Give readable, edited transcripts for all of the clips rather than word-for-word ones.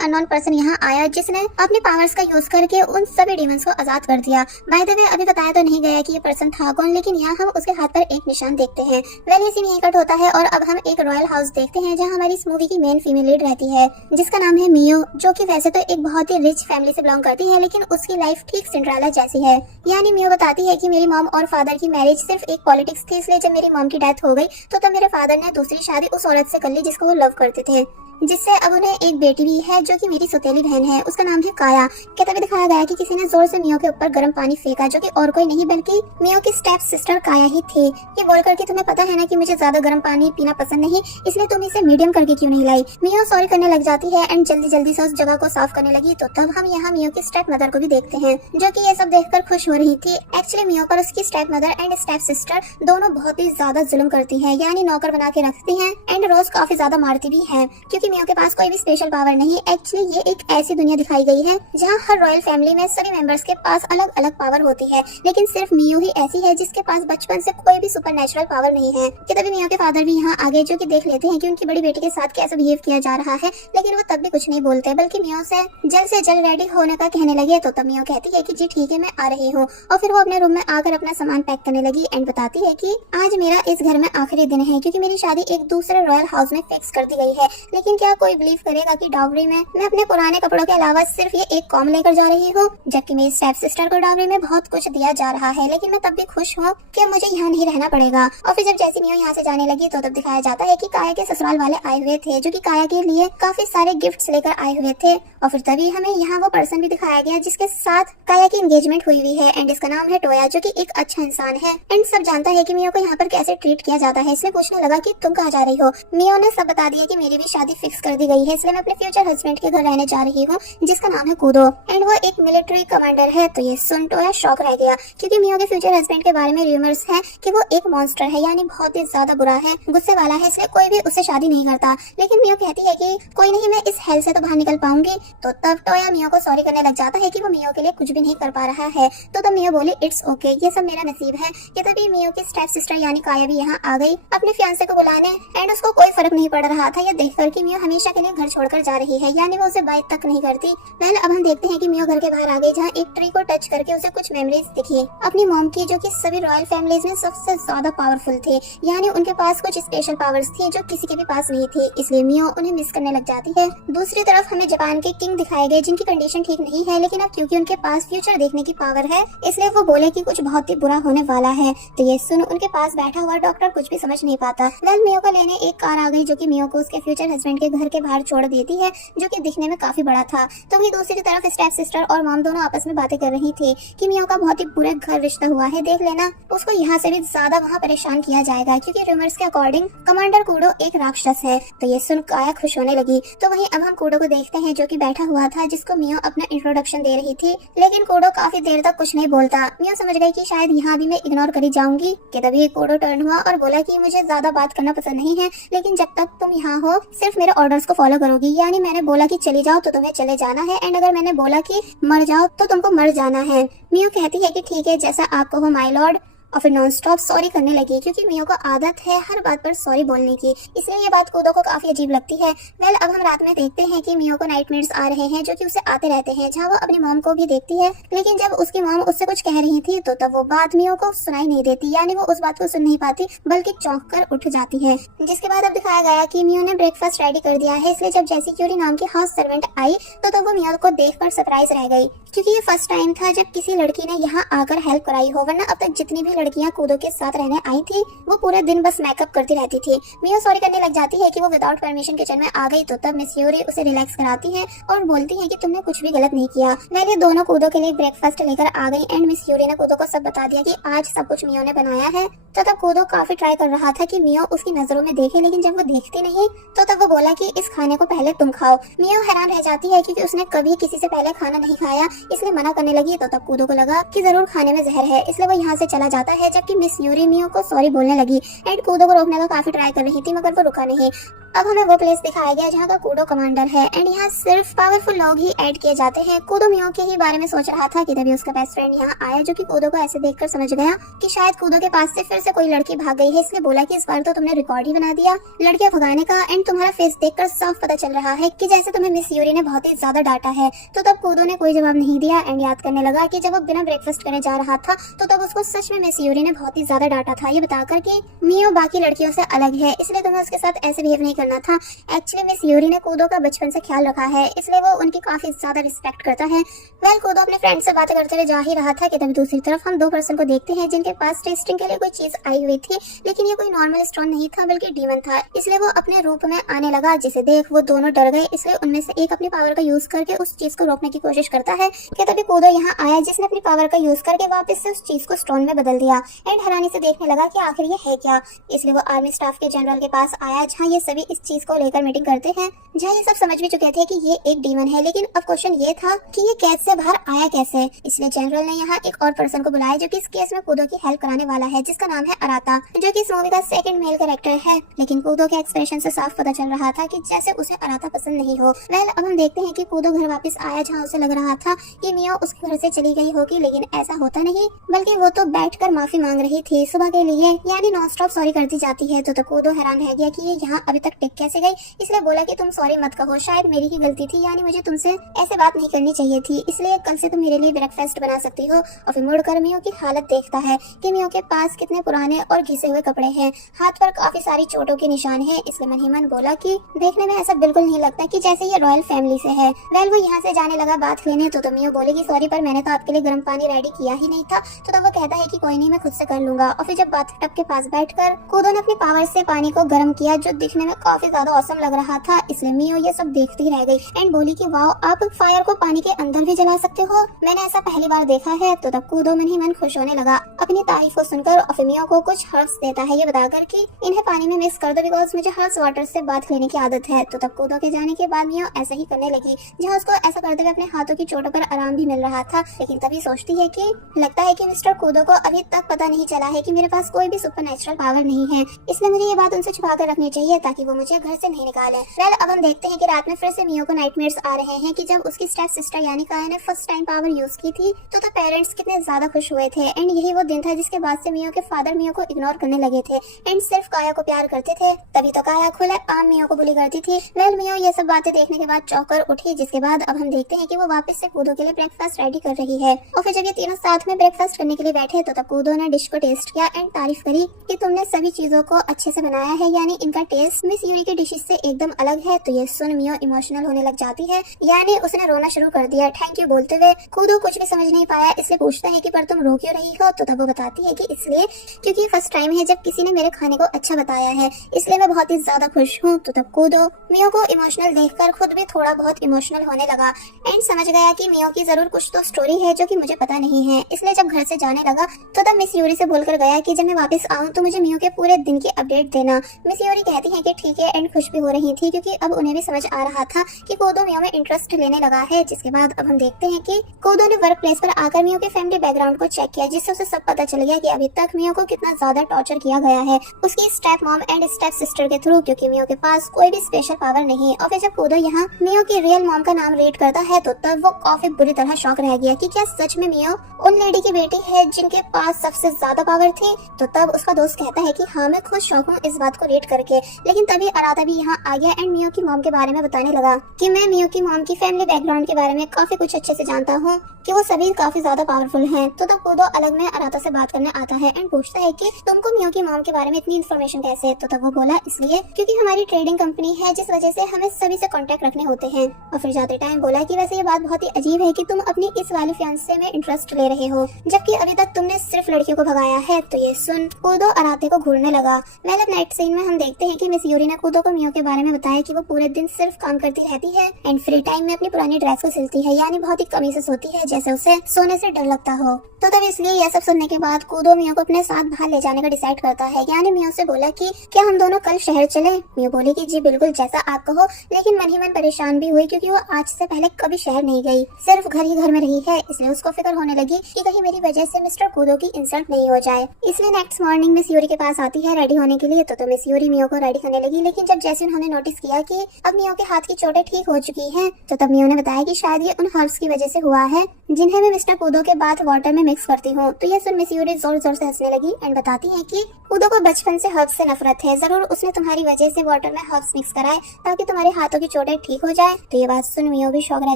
Unknown person यहाँ आया जिसने अपने पावर्स का यूज करके उन सभी डीमंस को आजाद कर दिया। बाय द वे अभी बताया तो नहीं गया कि ये पर्सन था कौन, लेकिन यहाँ हम उसके हाथ पर एक निशान देखते हैं। वेल ये सीन यहीं कट होता है और अब हम एक रॉयल हाउस देखते हैं जहाँ हमारी इस मूवी की मेन फीमेल लीड रहती है, जिसका नाम है मियो, जो कि वैसे तो एक बहुत ही रिच फैमिली से बिलोंग करती है, लेकिन उसकी लाइफ ठीक सिंड्रेला जैसी है। यानी मियो बताती है कि मेरी मॉम और फादर की मैरिज सिर्फ एक पॉलिटिक्स थी, इसलिए जब मेरी मॉम की डेथ हो गई तो तब मेरे फादर ने दूसरी शादी उस औरत से कर ली जिसको वो लव करते थे, जिससे अब उन्हें एक बेटी भी है जो कि मेरी सौतेली बहन है। उसका नाम है काया। क्या तभी दिखाया गया कि किसी ने जोर से मियो के ऊपर गर्म पानी फेंका, जो कि और कोई नहीं बल्कि मियो की स्टेप सिस्टर काया ही थी। ये बोलकर कि तुम्हें पता है ना कि मुझे ज्यादा गर्म पानी पीना पसंद नहीं, इसलिए तुम इसे मीडियम करके क्यों नहीं लाई। मियो सॉरी करने लग जाती है एंड जल्दी जल्दी से उस जगह को साफ करने लगी। तो तब हम यहाँ मियो की स्टेप मदर को भी देखते हैं, जो कि ये सब देखकर खुश हो रही थी। एक्चुअली मियो पर उसकी step mother and step sister दोनों बहुत ही ज्यादा जुल्म करती है, यानी नौकर बना के रखती है एंड रोज काफी ज्यादा मारती भी है, क्योंकि मियो के पास कोई भी स्पेशल पावर नहीं। एक्चुअली ये एक ऐसी दुनिया दिखाई गई है जहाँ हर रॉयल फैमिली में सभी मेंबर्स के पास अलग अलग पावर होती है, लेकिन सिर्फ मियो ही ऐसी है जिसके पास बचपन से कोई भी सुपरनेचुरल पावर नहीं है। कि तभी मियो के फादर भी यहाँ आगे, जो कि देख लेते हैं कि उनकी बड़ी बेटी के साथ कैसे बिहेव किया जा रहा है, लेकिन वो तब भी कुछ नहीं बोलते, बल्कि मियो से जल्द रेडी होने का कहने लगे। तो तब मियो कहती है कि जी ठीक है, मैं आ रही हूँ, और फिर वो अपने रूम में आकर अपना सामान पैक करने लगी एंड बताती है कि आज मेरा इस घर में आखिरी दिन है, क्योंकि मेरी शादी एक दूसरे रॉयल हाउस में फिक्स कर दी गई है। लेकिन क्या कोई बिलीव करेगा कि डावरी में मैं अपने पुराने कपड़ों के अलावा सिर्फ ये एक कॉम लेकर जा रही हूँ, जबकि मेरी स्टेप सिस्टर को डावरी में बहुत कुछ दिया जा रहा है, लेकिन मैं तब भी खुश हूँ कि मुझे यहाँ नहीं रहना पड़ेगा। और फिर जब जैसी मियो यहाँ से जाने लगी तो तब दिखाया जाता है कि काया के ससुराल वाले आए हुए थे, जो कि काया के लिए काफी सारे गिफ्ट्स लेकर आए हुए थे। और फिर तभी हमें यहाँ वो पर्सन भी दिखाया गया जिसके साथ काया की एंगेजमेंट हुई हुई है एंड इसका नाम है टोया, जो कि एक अच्छा इंसान है एंड सब जानता है कि मियो को यहाँ पर कैसे ट्रीट किया जाता है। इसलिए पूछने लगा कि तुम कहाँ जा रही हो। मियो ने सब बता दिया कि मेरी भी शादी फिक्स कर दी गई है, इसलिए मैं अपने फ्यूचर हस्बैंड के घर रहने जा रही हूँ, जिसका नाम है कूदो एंड वो एक मिलिट्री कमांडर है। तो ये सुन टोया शॉक रह गया, क्योंकि मियो के फ्यूचर हस्बैंड के बारे में रूमर्स है कि वो एक मॉन्स्टर है, यानी बहुत ही ज्यादा बुरा है, गुस्से वाला है, इसलिए कोई भी उससे शादी नहीं करता। लेकिन मियो कहती है कि कोई नहीं, मैं इस हेल से तो बाहर निकल पाऊंगी। तो तब टोया मियो को सॉरी करने लग जाता है कि वो मियो के लिए कुछ भी नहीं कर पा रहा है। तो तब मियो बोली इट्स ओके, ये सब मेरा नसीब है। कि तभी मियो की स्टेप सिस्टर यानी काया भी यहाँ आ गई अपने फियांसे को बुलाने एंड उसको कोई फर्क नहीं पड़ रहा था ये देखकर कि मियो हमेशा के लिए घर छोड़कर जा रही है, यानी वो उसे बाइक तक नहीं करती। वेल अब हम देखते हैं कि मियो घर के बाहर आ गई, जहाँ एक ट्री को टच करके उसे कुछ मेमोरीज दिखी अपनी मॉम की, जो कि सभी रॉयल फैमिलीज में सबसे ज्यादा पावरफुल थे, यानी उनके पास कुछ स्पेशल पावर्स थी जो किसी के भी पास नहीं थी, इसलिए मियो उन्हें मिस करने लग जाती है। दूसरी तरफ हमें जापान के किंग दिखाए गए, जिनकी कंडीशन ठीक नहीं है, लेकिन अब क्योंकि उनके पास फ्यूचर देखने की पावर है, इसलिए वो बोले कि कुछ बहुत ही बुरा होने वाला है। तो ये सुन उनके पास बैठा हुआ डॉक्टर कुछ भी समझ नहीं पाता। वेल मियो को लेने एक कार आ गई, जो कि मियो को उसके फ्यूचर हस्बैंड के घर के बाहर छोड़ देती है, जो कि दिखने में काफी बड़ा था। तो वही दूसरी तरफ स्टेप सिस्टर और मॉम दोनों आपस में बातें कर रही थी कि मियो का बहुत ही बुरे घर रिश्ता हुआ है, देख लेना उसको यहाँ से भी ज्यादा वहाँ परेशान किया जाएगा, क्योंकि रूमर्स के अकॉर्डिंग कमांडर कूडो एक राक्षस है। तो ये सुन काया खुश होने लगी। तो वहीं अब हम कूडो को देखते हैं, जो कि बैठा हुआ था, जिसको मियो अपना इंट्रोडक्शन दे रही थी, लेकिन कूडो काफी देर तक कुछ नहीं बोलता। मियो समझ गई कि शायद यहाँ भी मैं इग्नोर करी जाऊंगी। कि तभी कूडो टर्न हुआ और बोला कि मुझे ज्यादा बात करना पसंद नहीं है, लेकिन जब तक तुम यहाँ हो सिर्फ मेरे ऑर्डर्स को फॉलो करोगी, यानी मैंने बोला कि चली जाओ तो तुम्हें चले जाना है, एंड अगर मैंने बोला कि मर जाओ तो तुमको मर जाना है। मियो कहती है कि ठीक है, जैसा आप कहो माय लॉर्ड, और फिर नॉन स्टॉप सॉरी करने लगी, क्योंकि मियो को आदत है हर बात पर सॉरी बोलने की, इसलिए ये बात कूदो को काफी अजीब लगती है। वेल अब हम रात में देखते हैं कि मियो को नाइटमेयर्स आ रहे हैं, जो कि उसे आते रहते हैं, जहाँ वो अपनी मॉम को भी देखती है, लेकिन जब उसकी मॉम उससे कुछ कह रही थी तो तब वो बात मियो को सुनाई नहीं देती, यानी वो उस बात को सुन नहीं पाती, बल्कि चौंक कर उठ जाती है। जिसके बाद अब दिखाया गया कि मियो ने ब्रेकफास्ट रेडी कर दिया है, इसलिए जब जैसी क्यूरी नाम की हाउस सर्वेंट आई तो तब वो मियो को देखकर सरप्राइज रह गई, क्योंकि ये फर्स्ट टाइम था जब किसी लड़की ने यहाँ आकर हेल्प कराई हो, वरना अब तक जितनी भी लड़कियां कूदो के साथ रहने आई थी वो पूरे दिन बस मेकअप करती रहती थी। मियो सॉरी करने लग जाती है कि वो विदाउट परमिशन किचन में आ गई। तो तब मिस यूरी उसे रिलैक्स कराती है और बोलती है कि तुमने कुछ भी गलत नहीं किया। मैंने दोनों कूदो के लिए ब्रेकफास्ट लेकर आ गई एंड मिस यूरी ने कूदो को सब बता दिया कि आज सब कुछ मियो ने बनाया है। तो तब कूदो काफी ट्राई कर रहा था कि मियो उसकी नजरों में देखे, लेकिन जब वो देखती नहीं तो तब वो बोला कि इस खाने को पहले तुम खाओ। मियो हैरान रह जाती है क्योंकि उसने कभी किसी से पहले खाना नहीं खाया, इसलिए मना करने लगी। तो तब कूदो को लगा कि जरूर खाने में जहर है, इसलिए वो यहाँ से चला जाता है, जबकि मिस यूरी मियो को सॉरी बोलने लगी एंड कूदो को रोकने का काफी ट्राई कर रही थी, मगर वो रुका नहीं। अब हमें वो प्लेस दिखाया गया जहाँ का कूडो कमांडर है एंड यहाँ सिर्फ पावरफुल लोग ही ऐड किए जाते हैं। कूडो मियो के ही बारे में सोच रहा था कि तभी उसका बेस्ट फ्रेंड यहाँ आया, जो कि कूडो को ऐसे देखकर समझ गया कि शायद कूडो के पास से फिर से कोई लड़की भाग गई है, इसलिए बोला कि इस बार तो तुमने रिकॉर्ड ही बना दिया लड़कियां भगाने का एंड तुम्हारा फेस देखकर साफ पता चल रहा है कि जैसे तुम्हें मिस यूरी ने बहुत ही ज्यादा डांटा है। तो तब कूडो ने कोई जवाब नहीं दिया एंड याद करने लगा कि जब वो बिना ब्रेकफास्ट करे जा रहा था तो तब उसको सच में मिस यूरी ने बहुत ही ज्यादा डांटा था, ये बताकर कि मियो बाकी लड़कियों से अलग है इसलिए तुम्हें उसके साथ ऐसे बिहेव नहीं करना था। एक्चुअली मिस यूरी ने कूडो का बचपन से ख्याल रखा है इसलिए वो उनकी काफी ज्यादा रिस्पेक्ट करता है। वेल कूडो अपने फ्रेंड से बातें करते हुए जा ही रहा था कि तभी दूसरी तरफ हम दो पर्सन को देखते हैं जिनके पास टेस्टिंग के लिए कोई चीज आई हुई थी, लेकिन ये कोई नॉर्मल स्टोन नहीं था बल्कि डीमन था, इसलिए वो अपने रूप में आने लगा, जिसे देख वो दोनों डर गए। इसलिए उनमें से एक अपनी पावर का यूज करके उस चीज को रोकने की कोशिश करता है कि तभी कूडो यहाँ आया जिसने अपनी पावर का यूज करके वापस से उस चीज को स्टोन में बदल दिया एंड हैरानी से देखने लगा कि आखिर ये है क्या। इसलिए वो आर्मी स्टाफ के जनरल के पास आया जहाँ ये सभी इस चीज को लेकर मीटिंग करते हैं, जहाँ ये सब समझ भी चुके थे कि ये एक डीमन है, लेकिन अब क्वेश्चन ये था कि ये कैद से बाहर आया कैसे। इसलिए जनरल ने यहाँ एक और पर्सन को बुलाया जो कि इस केस में कूडो की हेल्प कराने वाला है, जिसका नाम है अराता, जो कि इस मूवी का सेकंड मेल कैरेक्टर है। लेकिन कूडो के एक्सप्रेशन से साफ पता चल रहा था कि जैसे उसे अराता पसंद नहीं हो। वेल अब हम देखते हैं कि कूडो घर वापस आया जहाँ उसे लग रहा था कि मियो उसके घर से चली गई होगी, लेकिन ऐसा होता नहीं, बल्कि वो तो बैठकर माफी मांग रही थी सुबह के लिए, यानी नॉन स्टॉप सॉरी करती जाती है। तो कूडो हैरान रह गया कि ये यहाँ अभी तक टिक कैसे गई, इसलिए बोला कि तुम सॉरी मत कहो, शायद मेरी ही गलती थी, यानी मुझे तुमसे ऐसे बात नहीं करनी चाहिए थी, इसलिए कल से तुम मेरे लिए ब्रेकफास्ट बना सकती हो। और फिर मुड़कर मियो की हालत देखता है कि मियो के पास कितने पुराने और घिसे हुए कपड़े हैं, हाथ पर काफी सारी चोटों के निशान हैं। इसलिए मन ही मन बोला कि देखने में ऐसा बिल्कुल नहीं लगता कि जैसे ये रॉयल फैमिली से है। वेल वो यहाँ से जाने लगा बात लेने, तो मियो बोलेगी सॉरी पर मैंने तो आपके लिए गर्म पानी रेडी किया ही नहीं था। तो तब वो कहता है कि कोई नहीं, मैं खुद से कर लूंगा। और फिर जब बाथटब के पास बैठकर कूडो ने अपनी पावर से पानी को गर्म किया जो दिखने में काफी ज्यादा औसम लग रहा था, इसलिए मियो ये सब देखती रह गई एंड बोली कि वाओ आप फायर को पानी के अंदर भी जला सकते हो, मैंने ऐसा पहली बार देखा है। तो तब कूडो मन ही मन खुश होने लगा अपनी तारीफ को सुनकर और फिर मियो को कुछ हर्ब्स देता है, ये बताकर कि इन्हें पानी में मिक्स कर दो बिकॉज मुझे हर्ब्स वाटर से बात लेने की आदत है। तो तब कूडो के जाने के बाद मियो ऐसा ही करने लगी, जहाँ उसको ऐसा करते हुए अपने हाथों की चोटों पर आराम भी मिल रहा था। लेकिन तभी सोचती है कि लगता है कि मिस्टर कूडो को अभी तक पता नहीं चला है कि मेरे पास कोई भी सुपरनेचुरल पावर नहीं है, इसलिए मुझे ये बात उनसे छुपा कर रखनी चाहिए ताकि वो मुझे घर से नहीं निकाले। वेल अब हम देखते हैं कि रात में फिर से मियो को नाइटमेयर्स आ रहे हैं कि जब उसकी स्टेप सिस्टर यानी काया ने फर्स्ट टाइम पावर यूज की थी तो पेरेंट्स कितने ज्यादा खुश हुए थे एंड यही वो दिन था जिसके बाद से मियो के फादर मियो को इग्नोर करने लगे थे एंड सिर्फ काया को प्यार करते थे। तभी तो काया खुले आम मियो को बुली करती थी। वेल मियो ये सब बातें देखने के बाद चौंकर उठी, जिसके बाद अब हम देखते हैं कि वो वापस से कूदो के लिए ब्रेकफास्ट रेडी कर रही है। और फिर जब ये तीनों साथ में ब्रेकफास्ट करने के लिए बैठे तो तब कूदो ने डिश को टेस्ट किया एंड तारीफ करी कि तुमने सभी चीजों को अच्छे से बनाया है, यानी इनका टेस्ट मिस यूरी की डिशेस से एकदम अलग है। तो ये सुन मियो इमोशनल होने लग जाती है, यानी उसने रोना शुरू कर दिया थैंक यू बोलते हुए। कूदो कुछ भी समझ नहीं पाया, इसलिए पूछता है कि पर तुम रो क्यों रही हो। तो तब वो बताती है कि इसलिए क्योंकि फर्स्ट टाइम है जब किसी ने मेरे खाने को अच्छा बताया है, इसलिए मैं बहुत ही ज्यादा खुश हूँ। तो तब कूदो मियो को इमोशनल देखकर खुद भी थोड़ा बहुत इमोशनल होने लगा एंड समझ गया कि मियो की जरूर कुछ तो स्टोरी है जो कि मुझे पता नहीं है। इसलिए जब घर से जाने लगा तो तब मिस यूरी से बोलकर गया कि जब मैं वापस आऊँ तो मुझे मियो के पूरे दिन की अपडेट देना। मिस यूरी कहती है कि ठीक है एंड खुश भी हो रही थी क्योंकि अब उन्हें भी समझ आ रहा था कि कूदो मियो में इंटरेस्ट लेने लगा है। जिसके बाद अब हम देखते हैं कि कूदो ने वर्क प्लेस पर आकर मियो के फैमिली बैकग्राउंड को चेक किया, जिससे उसे सब पता चल गया कि अभी तक मियो को कितना ज्यादा टॉर्चर किया गया है उसकी step mom and step sister के थ्रू, क्योंकि मियो के पास कोई भी स्पेशल पावर नहीं। और फिर जब कूदो यहाँ मियो की रियल मॉम का नाम रीड करता है तो तब वो काफी बुरी तरह शॉक रह गया कि क्या सच में मियो उन लेडी की बेटी है जिनके पास सबसे ज्यादा पावर थी। तो तब उसका दोस्त कहता है कि हाँ मैं खुद शॉक हूँ इस बात को रीड करके। लेकिन तभी अराता भी यहाँ आ गया एंड मियो की मॉम के बारे में बताने लगा कि मैं मियो की मॉम की फैमिली बैकग्राउंड के बारे में काफी कुछ अच्छे से जानता हूँ कि वो सभी काफी ज्यादा पावरफुल हैं। तो कूदो अलग में अराता से बात करने आता है एंड पूछता है कि तुमको मियो की मॉम के बारे में इतनी इन्फॉर्मेशन कैसे। तो तब वो बोला इसलिए क्योंकि हमारी ट्रेडिंग कंपनी है जिस वजह से हमें सभी से कांटेक्ट रखने होते हैं। और फिर जाते टाइम बोला कि वैसे ये बात बहुत ही अजीब है कि तुम अपनी इस वाली फियांसे में इंटरेस्ट ले रहे हो जबकि अभी तक तुमने सिर्फ लड़कियों को भगाया है। तो ये सुन कूदो अराते को घूरने लगा। वेल नाइट सीन में हम देखते हैं कि मिस यूरी ने कूदो को मियो के बारे में बताया कि वो पूरे दिन सिर्फ काम करती रहती है एंड फ्री टाइम में अपनी पुरानी ड्रेस को सिलती है, यानी बहुत ही कमी से सोती है जैसे उसे सोने से डर लगता हो। तो तब इसलिए यह सब सुनने के बाद कूदो मियो को अपने साथ बाहर ले जाने का डिसाइड करता है, यानी मियो से बोला कि क्या हम दोनों कल शहर चले। मियो बोली कि जी बिल्कुल जैसा आप कहो, लेकिन मन ही मन परेशान भी हुई क्योंकि वो आज से पहले कभी शहर नहीं गई, सिर्फ घर ही घर में रही है। इसलिए उसको फिक्र होने लगी कि कहीं मेरी वजह से मिस्टर कूदो की इंसल्ट नहीं हो जाए। इसलिए नेक्स्ट मॉर्निंग मिस यूरी के पास आती है रेडी होने के लिए। तो मिस यूरी मियो को रेडी करने लगी थी, लेकिन जब जैसे उन्होंने नोटिस किया कि अब मियो के हाथ की चोटें ठीक हो चुकी हैं, तो तब मियो ने बताया कि शायद ये उन हर्ब्स की वजह से हुआ है जिन्हें मैं मिस्टर कूदो के बाद वाटर में मिक्स करती हूँ। तो यह सुन मिस यूरी जोर जोर से हंसने लगी एंड बताती है कि कूदो को बचपन से हर्ब्स से नफरत है, जरूर उसने तुम्हारी वजह से वाटर में हर्ब्स मिक्स कराए ताकि तुम्हारे हाथों की चोटें ठीक हो जाए। तो ये बात सुन मियो भी शौक रह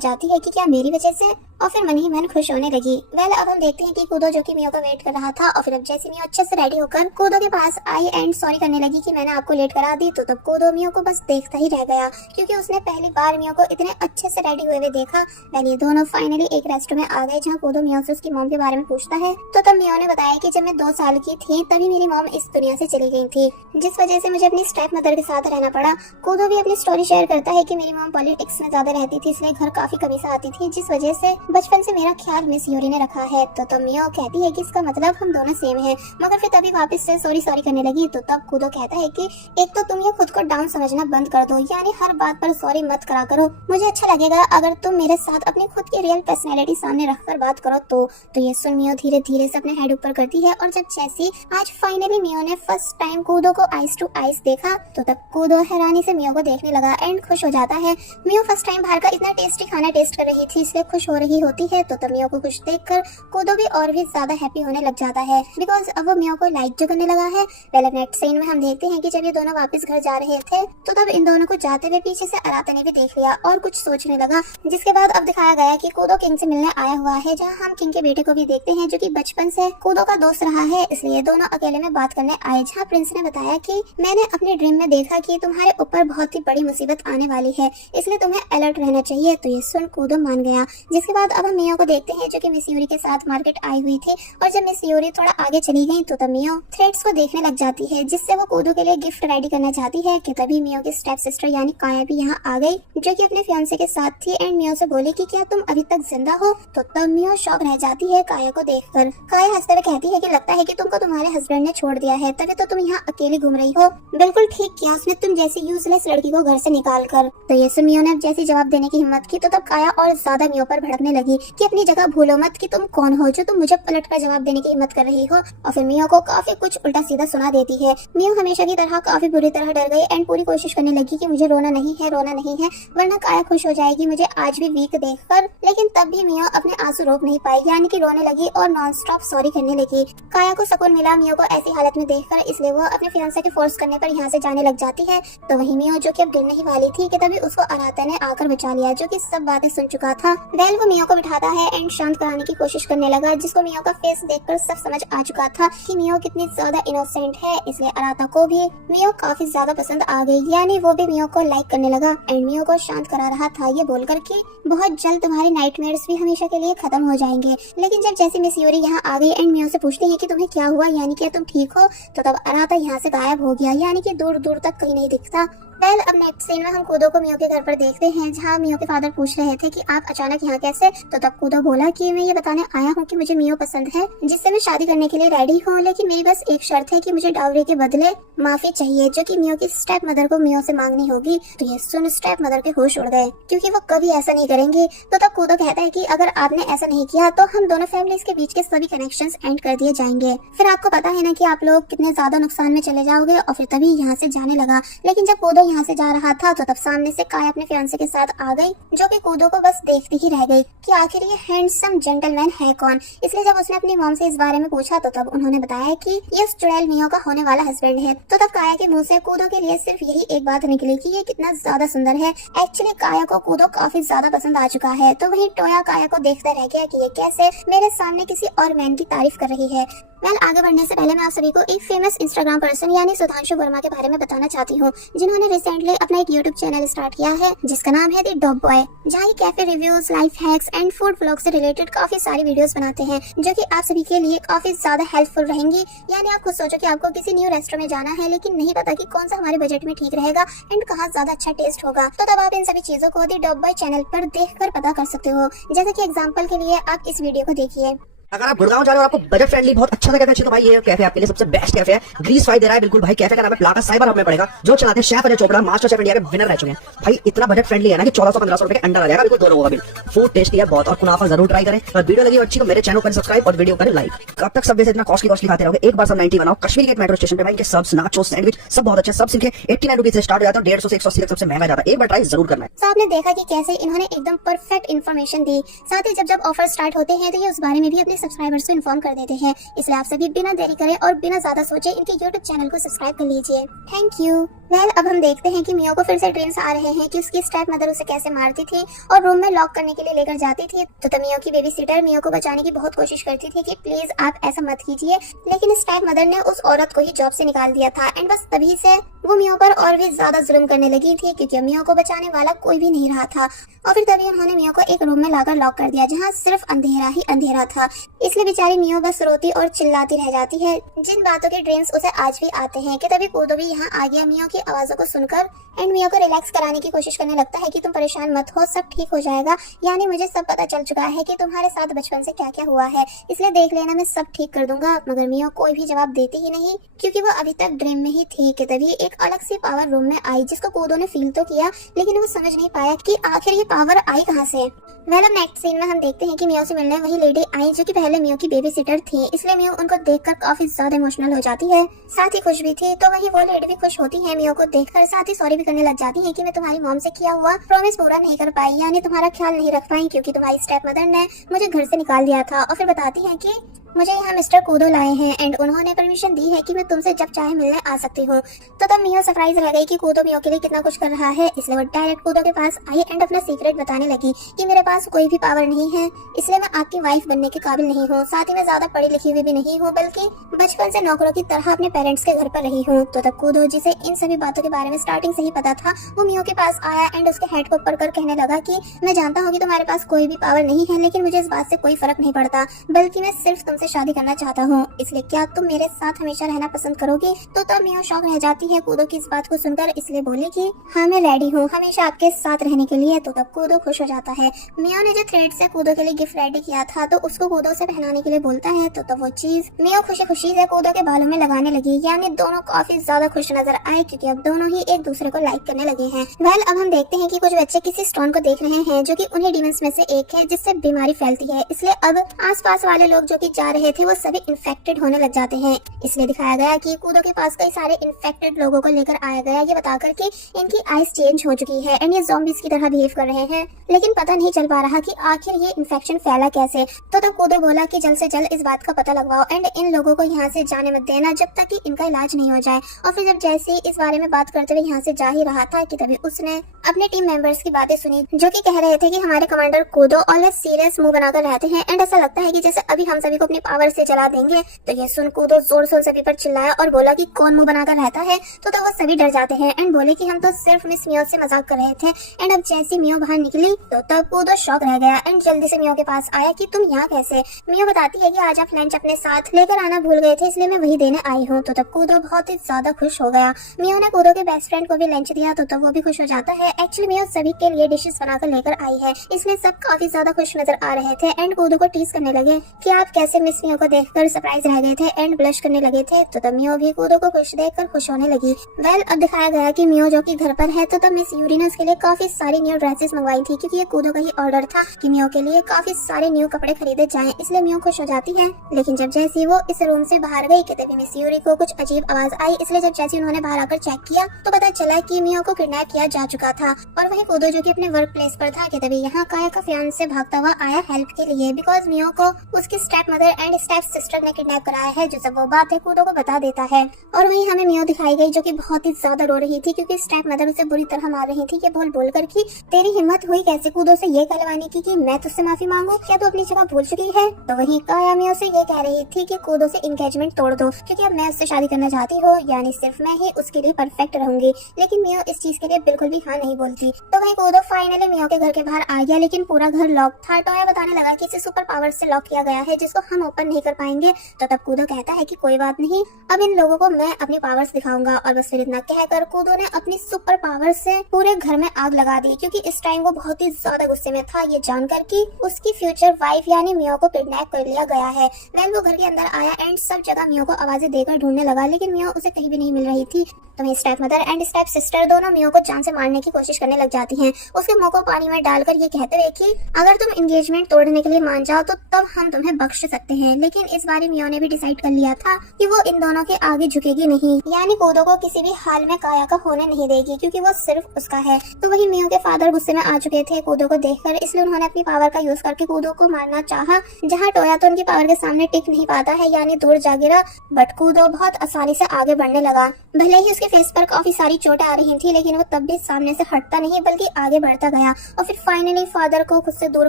जाती है कि क्या मेरी वजह से, और फिर मन ही मन खुश होने लगी। वेल अब हम देखते हैं कि कूदो जो कि मियो का वेट कर रहा था, और फिर अब जैसे मियो अच्छे से रेडी होकर कूदो के पास आई एंड सॉरी करने लगी कि मैंने आपको लेट करा दी, तो तब कूदो मियो को बस देखता ही रह गया क्योंकि उसने पहली बार मियो को इतने अच्छे से रेडी हुए देखा। वेल ये दोनों फाइनली एक रेस्टोरेंट में आ गए जहाँ कूदो मियो से उसकी मॉम के बारे में पूछता है। तो तब मियो ने बताया कि जब मैं 2 साल की थी तभी मेरी मॉम इस दुनिया से चली गई थी, जिस वजह से मुझे अपनी स्टेप मदर के साथ रहना पड़ा। कूदो भी अपनी स्टोरी शेयर करता है कि मेरी मॉम पॉलिटिक्स में ज्यादा रहती थी, इसलिए घर काफी कमी से आती थी, जिस वजह से बचपन से मेरा ख्याल मिस यूरी ने रखा है। तो तब मियो कहती है कि इसका मतलब हम दोनों सेम हैं, मगर फिर तभी वापस से सॉरी सॉरी करने लगी। तो तब कूदो कहता है कि एक तो तुम ये खुद को डाउन समझना बंद कर दो, यानी हर बात पर सॉरी मत करा करो। मुझे अच्छा लगेगा अगर तुम मेरे साथ अपनी खुद की रियल पर्सनैलिटी सामने रखकर बात करो। तो ये सुन मियो धीरे धीरे से अपने हेड ऊपर करती है, और जब जैसी आज फाइनली मियो ने फर्स्ट टाइम कूदो को आइस टू आइस देखा, तो तब कूदो हैरानी से मियो को देखने लगा एंड खुश हो जाता है। मियो फर्स्ट टाइम बाहर का इतना टेस्टी खाना टेस्ट कर रही थी, इसलिए खुश हो रही होती है। तो तब मियो को खुश देखकर कूदो भी और भी ज्यादा हैप्पी होने लग जाता है, बिकॉज अब वो मियो को लाइक जो करने लगा है। पहले नेक्स्ट सीन में हम देखते हैं कि जब ये दोनों वापस घर जा रहे थे, तो तब इन दोनों को जाते हुए पीछे से अराता ने भी देख लिया और कुछ सोचने लगा, जिसके बाद अब दिखाया गया कि कूदो किंग से मिलने आया हुआ है, जहाँ हम किंग के बेटे को भी देखते हैं जो कि बचपन से कूदो का दोस्त रहा है, इसलिए दोनों अकेले में बात करने आए। जहाँ प्रिंस ने बताया कि मैंने अपने ड्रीम में देखा कि तुम्हारे ऊपर बहुत ही बड़ी मुसीबत आने वाली है, इसलिए तुम्हें अलर्ट रहना चाहिए। तो ये सुन कूदो मान गया। जिसके बाद अब हम मियो को देखते हैं जो कि मिस यूरी के साथ मार्केट आई हुई थी, और जब मिस यूरी थोड़ा आगे चली गई तो तब मियो थ्रेड्स को देखने लग जाती है, जिससे वो कूदो के लिए गिफ्ट रेडी करना चाहती है कि तभी मियो की स्टेप सिस्टर यानी काया भी यहाँ आ गई, जो कि अपने फियांसे के साथ थी एंड मियो से बोली कि क्या तुम अभी तक जिंदा हो। तो तब मियो शॉक रह जाती है काया को देखकर। काया हंसते हुए कहती है कि लगता है कि तुमको तुम्हारे हस्बैंड ने छोड़ दिया है, तभी तो तुम यहाँ अकेली घूम रही हो। बिल्कुल ठीक किया उसने तुम जैसी यूजलेस लड़की को घर से निकाल कर। तो ये सुन मियो ने अब जैसी जवाब देने की हिम्मत की, तो तब काया और ज्यादा मियो पर भड़कने लगी कि अपनी जगह भूलो मत कि तुम कौन हो जो तुम मुझे पलट कर जवाब देने की हिम्मत कर रही हो। और फिर मियो को काफी कुछ उल्टा सीधा सुना देती है। मियो हमेशा की तरह काफी बुरी तरह डर गई एंड पूरी कोशिश करने लगी कि मुझे रोना नहीं है, रोना नहीं है, वरना काया खुश हो जाएगी मुझे आज भी वीक देखकर। लेकिन तब भी मियो अपने आंसू रोक नहीं पाई, यानी कि रोने लगी और नॉन स्टॉप सॉरी करने लगी। काया को सुकून मिला मियो को ऐसी हालत में देखकर, इसलिए वो अपने फियांसे के फोर्स करने पर यहाँ से जाने लग जाती है। तो वही मियो जो कि अब गिरने ही वाली थी कि तभी उसको अराता ने आकर बचा लिया, जो कि सब बातें सुन चुका था। वेल वो मियो को बिठाता है एंड शांत कराने की कोशिश करने लगा, जिसको मियो का फेस देखकर सब समझ आ चुका था कि मियो कितनी ज्यादा इनोसेंट है, इसलिए अराता को भी मियो काफी ज्यादा पसंद आ गई, यानी वो भी मियो को लाइक करने लगा एंड मियो को शांत करा रहा था ये बोलकर कि बहुत जल्द तुम्हारे नाइटमेयर्स भी हमेशा के लिए खत्म हो जाएंगे। लेकिन जब जैसे मिस यूरी यहाँ आ गई एंड मियो से पूछती है कि तुम्हें क्या हुआ, यानी कि तुम ठीक हो, तो तब अराता यहाँ से गायब हो गया, यानी कि दूर दूर तक कहीं नहीं दिखता। वेल अब नेक्स्ट सीन में हम कूदो को मियो के घर पर देखते हैं, जहाँ मियो के फादर पूछ रहे थे कि आप अचानक यहाँ कैसे। तो तब कूदो बोला कि मैं ये बताने आया हूँ कि मुझे मियो पसंद है, जिससे मैं शादी करने के लिए रेडी हूँ, लेकिन मेरी बस एक शर्त है कि मुझे डाउरी के बदले माफी चाहिए, जो कि मियो की स्टेप मदर को मियो से मांगनी होगी। तो ये सुन स्टेप मदर के होश उड़ गए, क्योंकि वो कभी ऐसा नहीं करेंगी। तो तब कूदो कहता है कि अगर आपने ऐसा नहीं किया तो हम दोनों फैमिलीज के बीच के सभी कनेक्शंस एंड कर दिए जाएंगे, फिर आपको पता है ना कि आप लोग कितने ज्यादा नुकसान में चले जाओगे। और फिर तभी यहाँ से जाने लगा। लेकिन जब कूदो यहाँ से जा रहा था, तो तब सामने से काया अपने फियांसे के साथ आ गई, जो कि कूदो को बस देखती ही रह गई कि आखिर ये हैंडसम जेंटलमैन है कौन। इसलिए जब उसने अपनी मॉम से इस बारे में पूछा, तो तब उन्होंने बताया कि ये जुड़ैल मियो का होने वाला हस्बैंड है। तो तब काया के मुंह से कूदो के लिए सिर्फ यही एक बात निकली कि ये कितना ज्यादा सुंदर है। एक्चुअली काया को कूदो काफी ज्यादा पसंद आ चुका है। तो वही टोया काया को देखता रह गया कि ये कैसे मेरे सामने किसी और मैन की तारीफ कर रही है। वेल आगे बढ़ने से पहले मैं आप सभी को एक फेमस इंस्टाग्राम पर्सन यानी सुधांशु वर्मा के बारे में बताना चाहती हूँ, जिन्होंने रिसेंटली अपना एक यूट्यूब चैनल स्टार्ट किया है जिसका नाम है द डॉग बॉय, जहाँ ये cafe reviews, life hacks and food vlog से रिलेटेड काफी सारी वीडियोस बनाते हैं, जो कि आप सभी के लिए काफी ज्यादा हेल्पफुल रहेंगी। यानी आप खुद सोचो कि आपको किसी न्यू रेस्टोरेंट में जाना है, लेकिन नहीं पता कि कौन सा हमारे बजट में ठीक रहेगा एंड कहाँ ज्यादा अच्छा टेस्ट होगा, तो तब आप इन सभी चीजों को द डॉग बॉय चैनल पर देख कर पता कर सकते हो। जैसे कि एग्जाम्पल के लिए आप इस वीडियो को देखिए। अगर आप गुड़गांव जा रहे हो और आपको बजट फ्रेंडली बहुत अच्छा सा कैफे चाहिए तो भाई ये कैफे आपके लिए सबसे बेस्ट कैफे है। ग्रीस फाइव दे रहा है बिल्कुल भाई। कैफे का नाम है प्लाका, साइबर हब में पड़ेगा। जो चलाते हैं chef Ajay Chopra, master chef India के विनर रह चुके हैं भाई। इतना बजट फ्रेंडली है ना कि 1400-1500 रुपए के अंडर आ जाएगा बिल्कुल 2 लोगों का बिल। फूड टेस्टी है बहुत और कुनाफा जरूर ट्राई करें। और वीडियो लगी अच्छी तो मेरे चैनल पर सब्सक्राइब और वीडियो करें लाइक। कब तक सब इतना कॉस्टली खाते रहोगे? एक बार सब 90 बनाओ। कश्मीर के मेट्रो स्टेशन पे भाई इनके सब्स, नाचो, सैंडविच सब बहुत अच्छे। सब सिर्फ 89 रुपीज से स्टार्ट हो जाता है। 150 से 180 तक सबसे महंगा जाता है। एक बार ट्राई जरूर करना है। तो आपने देखा कि कैसे इन्होंने एकदम परफेक्ट इन्फॉर्मेशन दी। साथ ही जब ऑफर स्टार्ट होते हैं तो ये उस बारे में भी अपने सब्सक्राइबर्स को इन्फॉर्म कर देते हैं। इसलिए आप सभी बिना देरी करें और बिना ज्यादा सोचे इनके यूट्यूब चैनल को सब्सक्राइब कर लीजिए। Thank you. वेल, अब हम देखते हैं कि मियो को फिर से ड्रीम्स आ रहे हैं कि उसकी स्टेप मदर उसे कैसे मारती थी और रूम में लॉक करने के लिए लेकर जाती थी। तो मियो की बेबी सिटर मियो को बचाने की बहुत कोशिश करती थी कि प्लीज आप ऐसा मत कीजिए, लेकिन स्टेप मदर ने उस औरत को ही जॉब से निकाल दिया था। एंड बस तभी से वो मियो पर और भी ज्यादा जुल्म करने लगी थी क्योंकि मियो को बचाने वाला कोई भी नहीं रहा था। और फिर तभी उन्होंने मियो को एक रूम में लाकर लॉक कर दिया जहाँ सिर्फ अंधेरा ही अंधेरा था। इसलिए बेचारी मियो बस रोती और चिल्लाती रह जाती है। जिन बातों के ड्रीम्स उसे आज भी आते हैं कि तभी कूदो भी यहाँ आ गया मियो की आवाजों को सुनकर एंड मियो को रिलैक्स कराने की कोशिश करने लगता है कि तुम परेशान मत हो, सब ठीक हो जाएगा। यानी मुझे सब पता चल चुका है कि तुम्हारे साथ बचपन से क्या क्या हुआ है, इसलिए देख लेना, मैं सब ठीक कर दूंगा। मगर मियो कोई भी जवाब देती ही नहीं क्योंकि वो अभी तक ड्रीम में ही थी कि तभी एक अलग सी पावर रूम में आई जिसको कूदो ने फील तो किया लेकिन वो समझ नहीं पाया कि आखिर ये पावर आई कहाँ से। वेल, अब नेक्स्ट सीन में हम देखते हैं कि मियो से मिलने वही लेडी आई जो कि पहले मियो की बेबी सिटर थी। इसलिए मियो उनको देखकर काफी ज्यादा इमोशनल हो जाती है, साथ ही खुश भी थी। तो वही वो लेडी भी खुश होती है मियो को देखकर, साथ ही सॉरी भी करने लग जाती है कि मैं तुम्हारी मॉम से किया हुआ प्रॉमिस पूरा नहीं कर पाई, यानी तुम्हारा ख्याल नहीं रख पाई क्योंकि तुम्हारी स्टेप मदर ने मुझे घर से निकाल दिया था। और फिर बताती है कि मुझे यहाँ मिस्टर कूदो लाए हैं एंड उन्होंने परमिशन दी है कि मैं तुमसे जब चाहे मिलने आ सकती हूँ। तो तब मियो सरप्राइज रह गई कि कूदो मियो के लिए कितना कुछ कर रहा है। इसलिए वो डायरेक्ट कूदो के पास आई एंड अपना सीक्रेट बताने लगी कि मेरे पास कोई भी पावर नहीं है, इसलिए मैं आपकी वाइफ बनने के काबिल नहीं हूँ। साथ ही मैं ज्यादा पढ़ी लिखी हुई भी नहीं हूँ, बल्कि बचपन से नौकरों की तरह अपने पेरेंट्स के घर पर रही हूँ। तो तब कूदो, जिसे इन सभी बातों के बारे में स्टार्टिंग से ही पता था, वो मियो के पास आया एंड उसके हेड को पकड़कर कहने लगा कि मैं जानता हूँ कि तुम्हारे पास कोई भी पावर नहीं है, लेकिन मुझे इस बात से कोई फर्क नहीं पड़ता, बल्कि मैं सिर्फ तुमसे शादी करना चाहता हूँ। इसलिए क्या तुम मेरे साथ हमेशा रहना पसंद करोगी? तो तब मियो शॉक रह जाती है कूदो की इस बात को सुनकर, इसलिए बोली कि हाँ मैं रेडी हूँ हमेशा आपके साथ रहने के लिए। तो तब कूदो खुश हो जाता है। मियो ने जो थ्रेड से कूदो के लिए गिफ्ट रेडी किया था तो उसको कूदो से पहनाने के लिए बोलता है। तो तब वो चीज मियो खुशी खुशी से कूदो के बालों में लगाने लगी, यानी दोनों काफी ज्यादा खुश नजर आए क्योंकि अब दोनों ही एक दूसरे को लाइक करने लगे हैं। वेल, अब हम देखते हैं कि कुछ बच्चे किसी स्टोन को देख रहे हैं जो कि उन्हीं डीमंस में से एक है जिससे बीमारी फैलती है। इसलिए अब आसपास वाले लोग जो कि जा रहे थे वो सभी इन्फेक्टेड होने लग जाते हैं। इसलिए दिखाया गया कि कूदो के पास कई सारे इन्फेक्टेड लोगों को लेकर आया गया, ये बताकर कि इनकी आइज चेंज हो चुकी है एंड ये ज़ॉम्बीज की तरह बिहेव कर रहे हैं, लेकिन पता नहीं चल पा रहा कि आखिर ये इन्फेक्शन फैला कैसे। तो तब कूदो बोला कि जल्द से जल्द इस बात का पता लगवाओ एंड इन लोगों को यहाँ से जाने मत देना जब तक कि इनका इलाज नहीं हो जाए। और फिर जब जैसे ही इस बारे में बात करते हुए यहाँ से जा ही रहा था कि तभी उसने अपने टीम मेंबर्स की बातें सुनी जो कि कह रहे थे कि हमारे कमांडर कूदो ऑलवेज सीरियस मुंह बनाकर रहते हैं एंड ऐसा लगता है कि जैसे अभी हम सभी को अपनी पावर से जला देंगे। तो ये सुन कूदो जोर शोर सभी पर चिल्लाया और बोला कि कौन मुंह बनाकर रहता है। तो वो सभी डर जाते हैं एंड बोले कि हम तो सिर्फ मिस मियो से मजाक कर रहे थे। एंड अब जैसी मियो बाहर निकली तो तब कूदो शॉक रह गया एंड जल्दी से मियो के पास आया कि तुम यहाँ कैसे। मियो बताती है कि आज आप लंच अपने साथ लेकर आना भूल गए थे, इसलिए मैं वही देने आई हूँ। तो तब कूदो बहुत ही ज्यादा खुश हो गया। मियो ने कूदो के बेस्ट फ्रेंड को भी लंच दिया तो तब वो भी खुश हो जाता है। एक्चुअली मियो सभी के लिए डिशेस बनाकर लेकर आई है, इसलिए सब काफी ज्यादा खुश नजर आ रहे थे एंड कूदो को टीज करने लगे कि आप कैसे मिस मियो को देखकर सरप्राइज रह गए थे एंड ब्लश करने लगे थे। तो तब मियो भी कूदो को खुश देखकर खुश होने लगी। वेल, अब दिखाया गया कि मियो जो कि घर पर है तो तब मिस यूरी ने उसके लिए काफी सारी न्यू ड्रेसेस मंगवाई थी क्योंकि ये कूदो का ही ऑर्डर था कि मियो के लिए काफी सारे न्यू कपड़े खरीदे जाएं, इसलिए मियो खुश हो जाती है। लेकिन जब जैसी वो इस रूम से बाहर गई कि तभी मिस यूरी को कुछ अजीब आवाज आई, इसलिए जब जैसी उन्होंने बाहर आकर चेक किया तो पता चला कि मियो को किडनैप किया जा चुका था। और वही कूदो जो कि अपने वर्क प्लेस पर था कि तभी यहाँ काया का फियांसे भागता हुआ आया हेल्प के लिए, बिकॉज मियो को उसकी step mother and step sister ने किडनैप कराया है। जो सब वो बात है कूदो को बता देता है। और वही हमें मियो दिखाई गई जो कि बहुत ही ज्यादा रो रही थी क्योंकि स्टेप मदर उसे बुरी तरह मार रही थी कि बोल कर कि तेरी हिम्मत हुई कैसे कूदो से ये कहलवाने की कि मैं तुझसे माफी मांगू, क्या तू अपनी जगह भूल चुकी है। तो वही काया मियो से ये कह रही थी कि कूदो से एंगेजमेंट तोड़ दो क्योंकि अब मैं उससे शादी करना चाहती हूँ, यानी सिर्फ मैं ही उसके लिए परफेक्ट रहूंगी। लेकिन मियो इस चीज के लिए बिल्कुल भी हाँ नहीं बोलती। तो वही कूदो फाइनली मियो के घर के बाहर आ गया, लेकिन पूरा घर लॉक था। टॉया बताने लगा कि इसे सुपर पावर से लॉक किया गया है जिसको हम ओपन नहीं कर पाएंगे। तो तब कूदो कहता है कि कोई बात नहीं, अब इन लोगों को मैं अपनी पावर्स दिखाऊंगा। और बस फिर इतना कहकर कूदो ने अपनी सुपर पावर से पूरे घर में आग लगा दी, क्योंकि इस टाइम वो बहुत ही ज्यादा गुस्से में था ये जानकर कि उसकी फ्यूचर वाइफ यानी मियो को किडनैप कर लिया गया है। वेल वो घर के अंदर आया एंड सब जगह मियो को आवाजें देकर ढूंढने लगा, लेकिन मियो उसे कहीं भी नहीं मिल रही थी। तो वहीं step mother and step sister दोनों मियो को जान से मारने की कोशिश करने लग जाती हैं, उसके मुंह को पानी में डालकर ये कहते हुए कि अगर तुम एंगेजमेंट तोड़ने के लिए मान जाओ तो तब हम तुम्हें बख्श सकते हैं। लेकिन इस बार मियो ने भी डिसाइड कर लिया था कि वो इन दोनों के आगे झुकेगी नहीं, यानी कूदो को किसी भी हाल में काया का होने नहीं देगी, क्योंकि वो सिर्फ उसका है। तो वही मियो के फादर गुस्से में आ चुके थे कूदो को देखकर, इसलिए उन्होंने अपनी पावर का यूज करके कूदो को मारना चाहा। जहाँ टोया तो उनकी पावर के सामने टिक नहीं पाता है, यानी दूर जा गिरा, बट कूदो बहुत आसानी से आगे बढ़ने लगा। भले ही उसके फेस पर काफी सारी चोटें आ रही थी, लेकिन वो तब भी सामने से हटता नहीं बल्कि आगे बढ़ता गया और फिर फाइनली फादर को खुद से दूर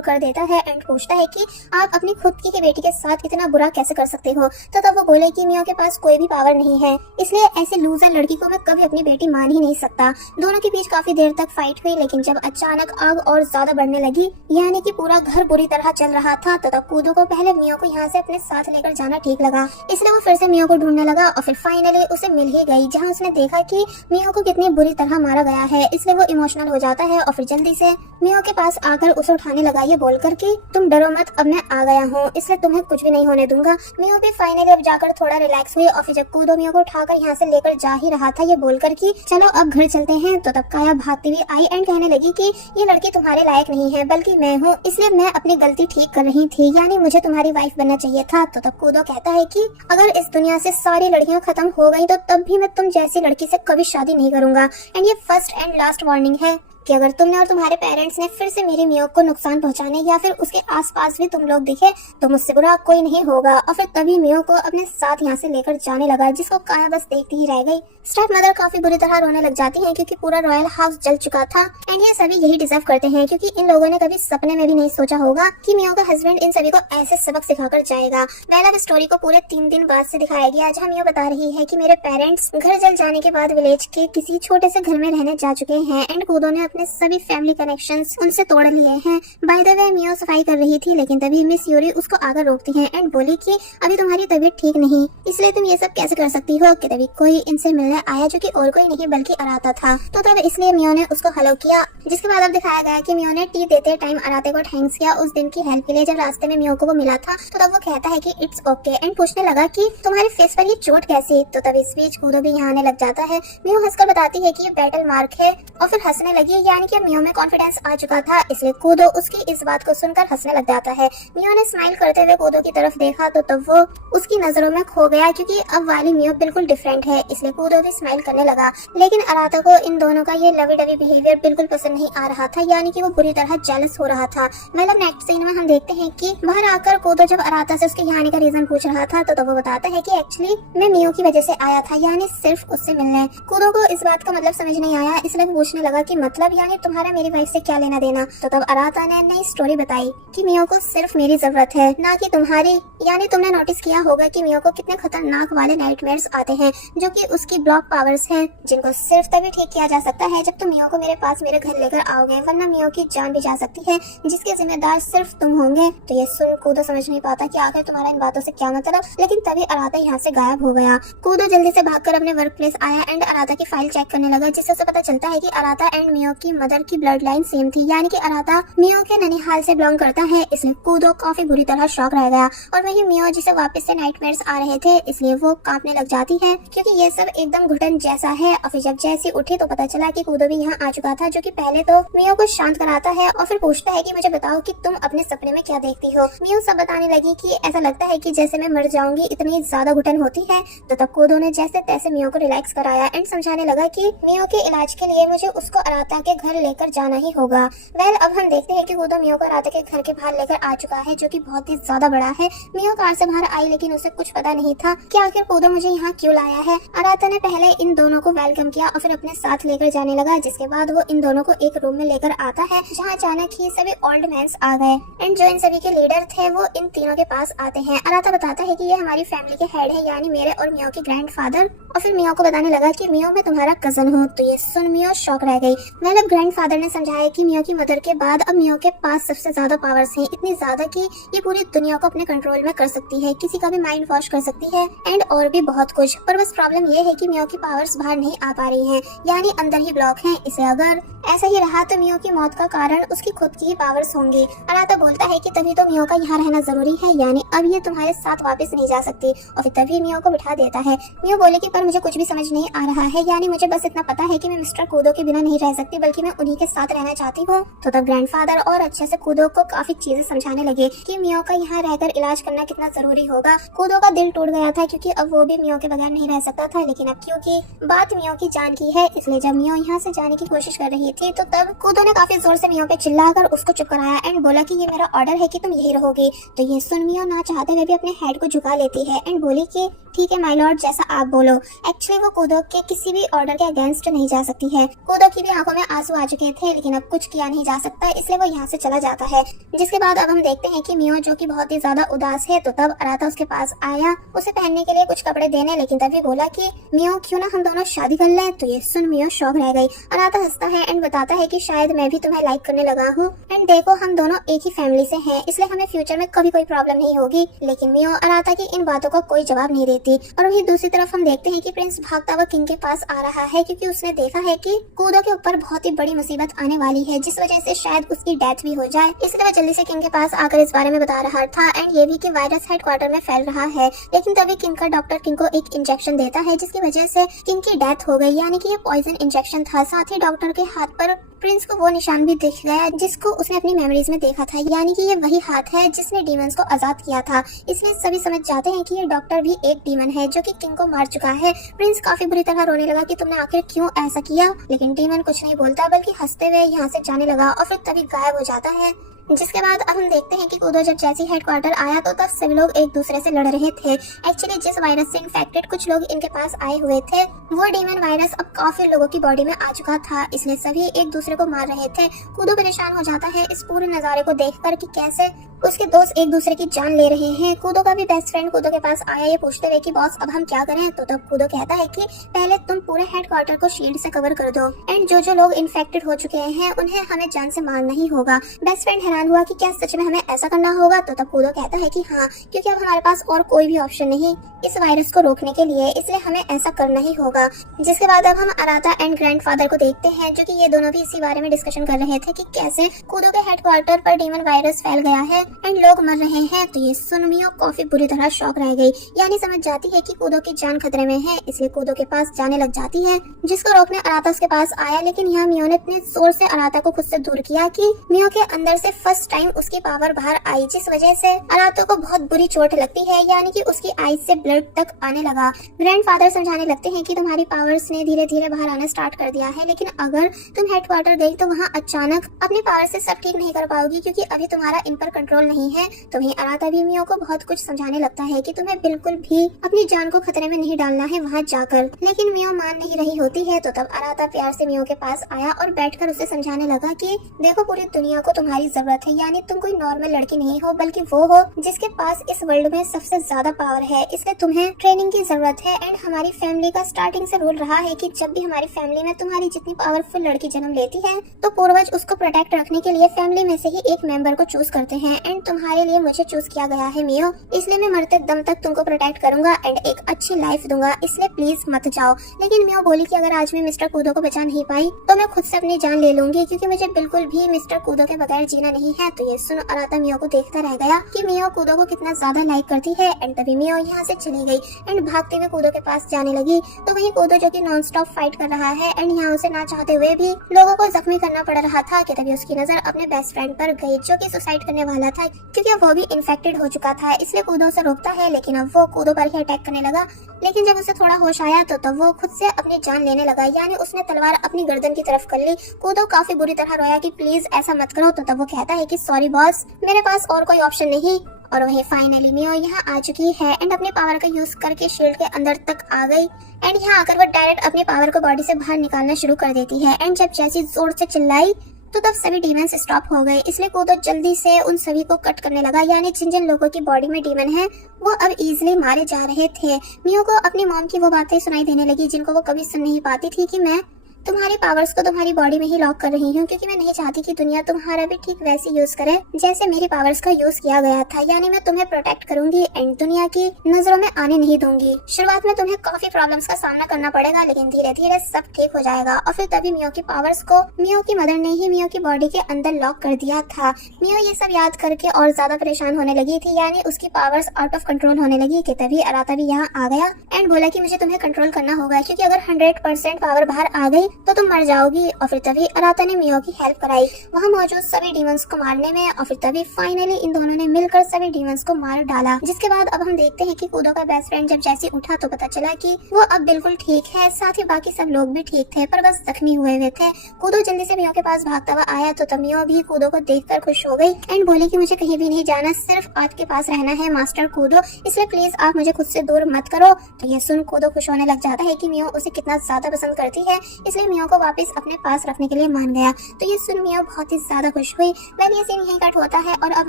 कर देता है एंड पूछता है कि आप अपनी खुद की बेटी के साथ इतना बुरा कैसे कर सकते हो। तो तब वो बोले कि मियो के पास कोई भी पावर नहीं है, इसलिए ऐसे लूजर लड़की को मैं कभी अपनी बेटी मान ही नहीं सकता। दोनों के बीच काफी देर तक फाइट हुई, लेकिन जब अचानक आग और ज्यादा बढ़ने लगी, यानी कि पूरा घर बुरी तरह चल रहा था, तो तब कूदो को पहले मियो को यहाँ से अपने साथ लेकर जाना ठीक लगा, इसलिए वो फिर से मियो को ढूंढने लगा और फिर फाइनली उसे मिल ही गई, जहाँ उसने देखा कि मियो को कितनी बुरी तरह मारा गया है। इसलिए वो इमोशनल हो जाता है और फिर जल्दी से मियो के पास आकर उसे उठाने लगा, ये बोलकर कि तुम डरो मत, अब मैं आ गया हूँ, इसलिए तुम्हें कुछ भी नहीं होने दूंगा। मियो भी फाइनली अब जाकर थोड़ा रिलैक्स हुई और फिर जब कूदो मियो को उठाकर यहाँ से लेकर जा ही रहा था, ये बोलकर कि चलो अब घर चलते हैं, तो तब काया भागती हुई आई एंड कहने लगी कि ये लड़की तुम्हारे लायक नहीं है, बल्कि मैं हूँ, इसलिए मैं अपनी गलती ठीक कर रही थी, यानी मुझे तुम्हारी वाइफ बनना चाहिए था। तो तब कूदो कहता है कि अगर इस दुनिया से सारी लड़कियां खत्म हो गई तो तब भी मैं तुम जैसी लड़की से कभी शादी नहीं करूंगा। एंड ये फर्स्ट एंड लास्ट वार्निंग है कि अगर तुमने और तुम्हारे पेरेंट्स ने फिर से मेरी मियो को नुकसान पहुंचाने या फिर उसके आसपास भी तुम लोग दिखे तो मुझसे बुरा कोई नहीं होगा। और फिर तभी मियो को अपने साथ यहाँ से लेकर जाने लगा, जिसको काया बस देखती ही रह गई। स्टेप मदर काफी बुरी तरह रोने लग जाती हैं, क्योंकि पूरा रॉयल हाउस जल चुका था एंड ये सभी यही डिजर्व करते हैं, क्योंकि इन लोगों ने कभी सपने में भी नहीं सोचा होगा कि मियो का हस्बैंड इन सभी को ऐसे सबक सिखाकर जाएगा। वेल अब स्टोरी को पूरे 3 दिन बाद से दिखाया गया, जहाँ मियो बता रही है कि मेरे पेरेंट्स घर जल जाने के बाद विलेज के किसी छोटे से घर में रहने जा चुके हैं एंड कूदो ने अपने सभी फैमिली कनेक्शंस उनसे तोड़ लिए हैं। बाय द वे मियो सफाई कर रही थी, लेकिन तभी मिस यूरी उसको आकर रोकती हैं एंड बोली कि अभी तुम्हारी तबीयत ठीक नहीं, इसलिए तुम ये सब कैसे कर सकती हो। कि तभी कोई इनसे मिलने आया, जो कि और कोई नहीं बल्कि अराता था। तो तब इसलिए मियो ने उसको हेलो किया, जिसके बाद अब दिखाया गया कि मियो ने टी देते टाइम अराते को थैंक्स किया उस दिन की हेल्प के लिए। जब रास्ते में मियो को वो मिला था तो तब वो कहता है कि इट्स ओके एंड पूछने लगा कि तुम्हारे फेस पर ये चोट कैसी। तो तब इस बीच कूदो भी यहाँ आने लग जाता है। मियो हंसकर बताती है कि ये बैटल मार्क है और फिर हंसने लगी, यानी कि मियो में कॉन्फिडेंस आ चुका था, इसलिए कूदो उसकी इस बात को सुनकर हंसने लग जाता है। मियो ने स्माइल करते हुए कूदो की तरफ देखा तो तब वो उसकी नजरों में खो गया, क्योंकि अब वाली मियो बिल्कुल डिफरेंट है, इसलिए कूदो भी स्माइल करने लगा। लेकिन अराता को इन दोनों का ये लवी डवी बिहेवियर बिल्कुल पसंद नहीं आ रहा था, यानी कि वो बुरी तरह जेलस हो रहा था। मतलब नेक्स्ट सीन में हम देखते हैं कि बाहर आकर कूदो जब अराता से उसके यहाँ आने का रीजन पूछ रहा था तो वो बताता है कि एक्चुअली मैं मियो की वजह से आया था, यानी सिर्फ उससे मिलने। कूदो को इस बात का मतलब समझ नहीं आया, इसलिए पूछने लगा कि मतलब यानी तुम्हारा मेरी वाइफ से क्या लेना देना। तो तब अराता ने नई स्टोरी बताई कि मियो को सिर्फ मेरी जरूरत है, ना कि तुम्हारी। यानी तुमने नोटिस किया होगा कि मियो को कितने खतरनाक वाले नाइटमेयर्स आते हैं, जो कि उसकी ब्लॉक पावर्स हैं, जिनको सिर्फ तभी ठीक किया जा सकता है जब तुम मियो को मेरे पास मेरे घर लेकर आओगे, वरना मियो की जान भी जा सकती है, जिसके जिम्मेदार सिर्फ तुम होंगे। तो ये सुन कूदो समझ नहीं पाता कि आखिर तुम्हारा इन बातों से क्या मतलब, लेकिन तभी अराता यहाँ से गायब हो गया। कूदो जल्दी से भागकर अपने वर्क प्लेस आया एंड अराता की फाइल चेक करने लगा, जिससे उसे पता चलता है कि अराता एंड मियो की मदर की ब्लड लाइन सेम थी, यानी कि अराता मियो के ननिहाल से बिलोंग करता है। इसलिए कूदो काफी बुरी तरह शॉक रह गया और वही मियो जिसे वापस से नाइटमेयर्स आ रहे थे, इसलिए वो कांपने लग जाती है, क्योंकि ये सब एकदम घुटन जैसा है। और फिर जब जैसी उठी तो पता चला कि कूदो भी यहाँ आ चुका था, जो कि पहले तो मियो को शांत कराता है और फिर पूछता है कि मुझे बताओ कि तुम अपने सपने में क्या देखती हो। मियो सब बताने लगी कि ऐसा लगता है कि जैसे मैं मर जाऊंगी, इतनी ज्यादा घुटन होती है। तो तब कूदो ने जैसे तैसे मियो को रिलैक्स कराया एंड समझाने लगा कि मियो के इलाज के लिए मुझे उसको अराता के घर लेकर जाना ही होगा। वेल अब हम देखते हैं कि कूदो मियो को अराता के घर के बाहर लेकर आ चुका है, जो कि बहुत ही ज्यादा बड़ा है। मियो कार से बाहर आई, लेकिन उसे कुछ पता नहीं था कि आखिर कूदो मुझे यहाँ क्यों लाया है। अराता ने पहले इन दोनों को वेलकम किया और फिर अपने साथ लेकर जाने लगा, जिसके बाद वो इन दोनों को एक रूम में लेकर आता है, जहाँ अचानक ही सभी ओल्ड मैंस आ गए एंड जो इन सभी के लीडर थे वो इन तीनों के पास आते हैं। अराता बताता है कि ये हमारी फैमिली के हेड है, यानी मेरे और मियो के ग्रैंडफादर। और फिर मियो को बताने लगा कि मियो मैं तुम्हारा कजन हूँ। तो ये सुन मियो शॉक रह गई। वेल मतलब ग्रैंडफादर ने समझाया कि मियो की मदर के बाद अब मियो के पास सबसे ज्यादा पावर्स हैं, इतनी ज्यादा कि ये पूरी दुनिया को अपने कंट्रोल में कर सकती है, किसी का भी माइंड वॉश कर सकती है एंड और भी बहुत कुछ। पर बस प्रॉब्लम ये है कि मियो की पावर्स बाहर नहीं आ पा रही हैं, यानी अंदर ही ब्लॉक हैं। इसे अगर ऐसा ही रहा तो मियो की मौत का कारण उसकी खुद की ही पावर्स होंगी। अराता बोलता है कि तभी तो मियो का यहाँ रहना जरूरी है, यानी अब ये तुम्हारे साथ वापस नहीं जा सकती, और फिर तभी मियो को बिठा देता है। मियो बोले कि पर मुझे कुछ भी समझ नहीं आ रहा है, यानी मुझे बस इतना पता है कि मैं मिस्टर कूदो के बिना नहीं रह सकती, बल्कि मैं उन्हीं के साथ रहना चाहती हूँ। तो तब ग्रैंडफादर और अच्छे से कूदो को काफी चीजें समझाने लगे कि मियो का यहाँ रहकर इलाज करना कितना जरूरी होगा। कूदो का दिल टूट गया था क्योंकि अब वो भी मियो के बगैर नहीं रह सकता था, लेकिन अब क्योंकि बात मियो की जान की है, इसलिए जब मियो यहाँ से जाने की कोशिश कर रही थी तो तब कूदो ने काफी जोर से मियो पे चिल्लाकर उसको चुप कराया एंड बोला कि ये मेरा ऑर्डर है कि तुम यही रहोगी। तो ये सुन मियो ना चाहते हुए भी अपने हेड को झुका लेती है एंड बोली कि ठीक है माय लॉर्ड, जैसा आप बोलो। एक्चुअली वो कूदो के किसी भी ऑर्डर के अगेंस्ट नहीं जा सकती है। कूदो की भी आंखों में आंसू आ चुके थे, लेकिन अब कुछ किया नहीं जा सकता, इसलिए वो यहाँ से चला जाता है। जिसके बाद अब हम देखते हैं कि मियो जो कि बहुत ही ज्यादा उदास है, तो तब अराता उसके पास आया उसे पहनने के लिए कुछ कपड़े देने, लेकिन तभी बोला कि मियो क्यों ना हम दोनों शादी कर लें। तो ये सुन मियो शॉक रह गई। अराता हंसता है एंड बताता है कि शायद मैं भी तुम्हें लाइक करने लगा हूँ एंड देखो हम दोनों एक ही फैमिली से हैं, इसलिए हमें फ्यूचर में कभी कोई प्रॉब्लम नहीं होगी। लेकिन मियो अराता की इन बातों को कोई जवाब नहीं देती। और वहीं दूसरी तरफ हम देखते हैं कि प्रिंस भागता हुआ किंग के पास आ रहा है, क्योंकि उसने देखा है कि कूदो के ऊपर बहुत ही बड़ी मुसीबत आने वाली है, जिस वजह से शायद उसकी डेथ भी हो जाए। इसलिए वह जल्दी से किंग के पास आकर इस बारे में बता रहा था एंड ये भी कि वायरस हेडक्वार्टर में फैल रहा है। लेकिन तभी किंग का डॉक्टर किंग को एक इंजेक्शन देता है, जिसकी वजह से किंग की डेथ हो गई, यानी कि ये पॉइजन इंजेक्शन था। साथ ही डॉक्टर के हाथ पर प्रिंस को वो निशान भी दिख गया जिसको उसने अपनी मेमोरीज में देखा था, यानी कि ये वही हाथ है जिसने डीमंस को आजाद किया था। इसलिए सभी समझ जाते हैं कि ये डॉक्टर भी एक डीमन है जो कि किंग को मार चुका है। प्रिंस काफी बुरी तरह रोने लगा कि तुमने आखिर क्यों ऐसा किया, लेकिन डीमन कुछ नहीं बोलता बल्कि हंसते हुए यहाँ से जाने लगा और फिर तभी गायब हो जाता है। जिसके बाद अब हम देखते हैं कि कूदो जब जैसे हेडक्वार्टर आया तो तब सभी लोग एक दूसरे से लड़ रहे थे। एक्चुअली जिस वायरस से इन्फेक्टेड कुछ लोग इनके पास आए हुए थे, वो डीमन वायरस अब काफी लोगों की बॉडी में आ चुका था, इसलिए सभी एक दूसरे को मार रहे थे। कूदो परेशान हो जाता है इस पूरे नजारे को देखकर कि कैसे उसके दोस्त एक दूसरे की जान ले रहे हैं। कूदो का भी बेस्ट फ्रेंड कूदो के पास आया ये पूछते हुए कि बॉस अब हम क्या करें। तो तब कूदो कहता है कि पहले तुम पूरे हेडक्वार्टर को शील्ड से कवर कर दो एंड जो लोग इन्फेक्टेड हो चुके हैं उन्हें हमें जान से मारना ही होगा। बेस्ट फ्रेंड हैरान हुआ कि क्या सच में हमें ऐसा करना होगा। तो तब कूदो कहता है कि हाँ, क्योंकि अब हमारे पास और कोई भी ऑप्शन नहीं इस वायरस को रोकने के लिए, इसलिए हमें ऐसा करना ही होगा। जिसके बाद अब हम अराता एंड ग्रैंडफादर को देखते हैं, जो कि ये दोनों भी इसी बारे में डिस्कशन कर रहे थे कि कैसे कूदो के हेडक्वार्टर पर डीमन वायरस फैल गया है एंड लोग मर रहे हैं। तो ये सुन मियो काफी बुरी तरह शॉक रह गई, यानी समझ जाती है कि कूदो की जान खतरे में है, इसलिए कूदो के पास जाने लग जाती है, जिसको रोकने अराता उसके पास आया। लेकिन यहाँ मियो ने इतने जोर से अराता को खुद से दूर किया कि मियो के अंदर से फर्स्ट टाइम उसकी पावर बाहर आई, जिस वजह से अराता को बहुत बुरी चोट लगती है, यानी कि उसकी आईज से ब्लड तक आने लगा। ग्रैंडफादर समझाने लगते हैं कि तुम्हारी पावर्स ने धीरे धीरे बाहर आना स्टार्ट कर दिया है, लेकिन अगर तुम हेडक्वार्टर गई तो वहाँ अचानक अपनी पावर से सब ठीक नहीं कर पाओगी, क्योंकि अभी तुम्हारा इन पर कंट्रोल नहीं है। तो वहीं अराता भी मियो को बहुत कुछ समझाने लगता है कि तुम्हें बिल्कुल भी अपनी जान को खतरे में नहीं डालना है वहाँ जाकर, लेकिन मियो मान नहीं रही होती है। तो तब अराता प्यार से मियो के पास आया और बैठकर उसे समझाने लगा कि देखो पूरी दुनिया को तुम्हारी जरूरत है, यानी तुम कोई नॉर्मल लड़की नहीं हो बल्कि वो हो जिसके पास इस वर्ल्ड में सबसे ज्यादा पावर है, इसलिए तुम्हें ट्रेनिंग की जरूरत है। एंड हमारी फैमिली का स्टार्टिंग से रूल रहा है कि जब भी हमारी फैमिली में तुम्हारी जितनी पावरफुल लड़की जन्म लेती है तो पूर्वज उसको प्रोटेक्ट रखने के लिए फैमिली में से ही एक मेंबर को चूज करते हैं, एंड तुम्हारे लिए मुझे चूज किया गया है मियो, इसलिए मैं मरते दम तक तुमको प्रोटेक्ट करूंगा एंड एक अच्छी लाइफ दूंगा, इसलिए प्लीज मत जाओ। लेकिन मियो बोली कि अगर आज मैं मिस्टर कूदो को बचा नहीं पाई तो मैं खुद से अपनी जान ले लूंगी, क्योंकि मुझे बिल्कुल भी मिस्टर कूदो के बगैर जीना नहीं है। तो ये सुन अराता मियो को देखता रह गया कि मियो कूदो को कितना ज्यादा लाइक करती है, एंड तभी मियो यहाँ से चली गई एंड भागते हुए कूदो के पास जाने लगी। तो वहीं कूदो जो कि नॉन स्टॉप फाइट कर रहा है एंड यहाँ उसे ना चाहते हुए भी लोगों को जख्मी करना पड़ रहा था, कि तभी उसकी नजर अपने बेस्ट फ्रेंड पर गई जो कि सुसाइड करने वाला था, क्योंकि वो भी इन्फेक्टेड हो चुका था। इसलिए कूदो उसे रोकता है, लेकिन अब वो कूदो पर ही अटैक करने लगा। लेकिन जब उसे थोड़ा होश आया तो तब वो खुद से अपनी जान लेने लगा, यानी उसने तलवार अपनी गर्दन की तरफ कर ली। कूदो काफी बुरी तरह रोया कि प्लीज ऐसा मत करो। तो तब वो कहता है कि सॉरी बॉस, मेरे पास और कोई ऑप्शन नहीं। और वही फाइनली मियो यहाँ आ चुकी है एंड अपने पावर का यूज करके शील्ड के अंदर तक आ गई, एंड यहाँ आकर वो डायरेक्ट अपनी पावर को बॉडी से बाहर निकालना शुरू कर देती है। एंड जब जैसी जोर से चिल्लाई तो तब सभी डीमंस स्टॉप हो गए, इसलिए कूदो जल्दी से उन सभी को कट करने लगा, यानी जिन जिन लोगों की बॉडी में डीमन है वो अब इजीली मारे जा रहे थे। मियो को अपनी मॉम की वो बातें सुनाई देने लगी जिनको वो कभी सुन नहीं पाती थी, कि मैं तुम्हारी पावर्स को तुम्हारी बॉडी में ही लॉक कर रही हूँ, क्योंकि मैं नहीं चाहती कि दुनिया तुम्हारा भी ठीक वैसे यूज करे जैसे मेरी पावर्स का यूज किया गया था। यानी मैं तुम्हें प्रोटेक्ट करूंगी एंड दुनिया की नजरों में आने नहीं दूंगी। शुरुआत में तुम्हें काफी प्रॉब्लम्स का सामना करना पड़ेगा, लेकिन धीरे धीरे सब ठीक हो जाएगा। और फिर तभी मियो की पावर्स को मियो की मदर ने ही मियो की बॉडी के अंदर लॉक कर दिया था। मियो ये सब याद करके और ज्यादा परेशान होने लगी थी, यानी उसकी पावर्स आउट ऑफ कंट्रोल होने लगी कि तभी अराता भी यहाँ आ गया एंड बोला कि मुझे तुम्हें कंट्रोल करना होगा, क्योंकि अगर 100% पावर बाहर आ गई तो तुम मर जाओगी। और फिर तभी अराता ने मियो की हेल्प कराई वहाँ मौजूद सभी डीमंस को मारने में। और फिर तभी फाइनली इन दोनों ने मिलकर सभी डीमंस को मार डाला। जिसके बाद अब हम देखते हैं कि कूदो का बेस्ट फ्रेंड जब जैसे उठा तो पता चला कि वो अब बिल्कुल ठीक है, साथ ही बाकी सब लोग भी ठीक थे, पर बस जख्मी हुए हुए थे। कूदो जल्दी से मियो के पास भागता हुआ आया तो तब मियो भी कूदो को देखकर खुश हो गई एंड बोली कि मुझे कहीं भी नहीं जाना, सिर्फ आपके पास रहना है मास्टर कूदो, इसलिए प्लीज आप मुझे खुद से दूर मत करो। तो ये सुन कूदो खुश होने लग जाता है कि मियो उसे कितना ज्यादा पसंद करती है, इसलिए मियो को वापस अपने पास रखने के लिए मान गया। तो ये सुन मियो बहुत ही ज्यादा खुश हुई। वेल ये सीन यहीं कट होता है और अब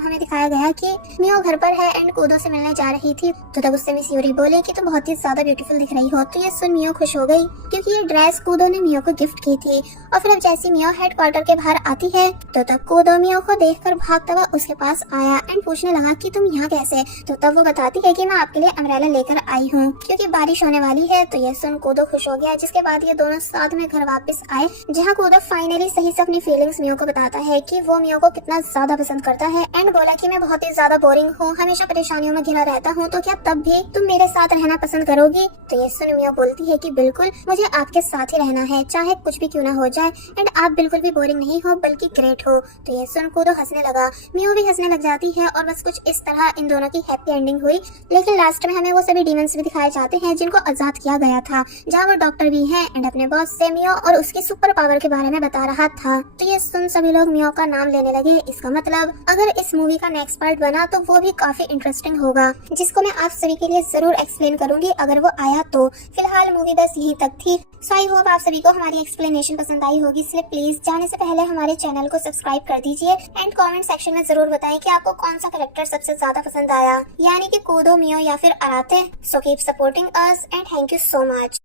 हमें दिखाया गया कि मियो घर पर है एंड कूदो से मिलने जा रही थी। तो तब उससे मिस यूरी बोले कि तुम बहुत ही ज्यादा ब्यूटीफुल दिख रही हो। तो ये सुन मियो खुश हो गई, क्योंकि ये ड्रेस कूदो ने मियो को गिफ्ट की थी। और फिर अब जैसी मियो हेडक्वार्टर के बाहर आती है तो तब कूदो मियो को देखकर भागता हुआ उसके पास आया एंड पूछने लगा कि तुम यहाँ कैसे। तो तब वो बताती है कि मैं आपके लिए अम्ब्रेला लेकर आई हूँ, क्योंकि बारिश होने वाली है। तो ये सुन कूदो खुश हो गया। जिसके बाद ये दोनों साथ में घर वापस आए, जहाँ कूदो फाइनली सही से अपनी फीलिंग्स मियो को बताता है कि वो मियो को कितना ज्यादा पसंद करता है एंड बोला कि मैं बहुत ही ज्यादा बोरिंग हूँ, हमेशा परेशानियों में घिरा रहता हूँ, तो क्या तब भी तुम मेरे साथ रहना पसंद करोगी। तो ये सुन मियो बोलती है कि बिल्कुल, मुझे आपके साथ ही रहना है, चाहे कुछ भी क्यों ना हो जाए एंड आप बिल्कुल भी बोरिंग नहीं हो बल्कि ग्रेट हो। तो ये सुन कूदो हंसने लगा, मियो भी हंसने लग जाती है और बस कुछ इस तरह इन दोनों की हैप्पी एंडिंग हुई। लेकिन लास्ट में हमें वो सभी डीमंस भी दिखाए जाते हैं जिनको आजाद किया गया था, जहाँ वो डॉक्टर भी है एंड अपने बॉस से मियो और उसकी सुपर पावर के बारे में बता रहा था। तो ये सुन सभी लोग मियो का नाम लेने लगे। इसका मतलब अगर इस मूवी का नेक्स्ट पार्ट बना तो वो भी काफी इंटरेस्टिंग होगा, जिसको मैं आप सभी के लिए जरूर एक्सप्लेन करूंगी अगर वो आया तो। फिलहाल मूवी बस यहीं तक थी। सो आई होप आप सभी को हमारी एक्सप्लेनेशन पसंद आई होगी, इसलिए प्लीज जाने से पहले हमारे चैनल को सब्सक्राइब कर दीजिए एंड कमेंट सेक्शन में जरूर बताएं कि आपको कौन सा कैरेक्टर सबसे ज्यादा पसंद आया, यानी कि कूदो, मियो या फिर अराते। So keep supporting us and thank you so much.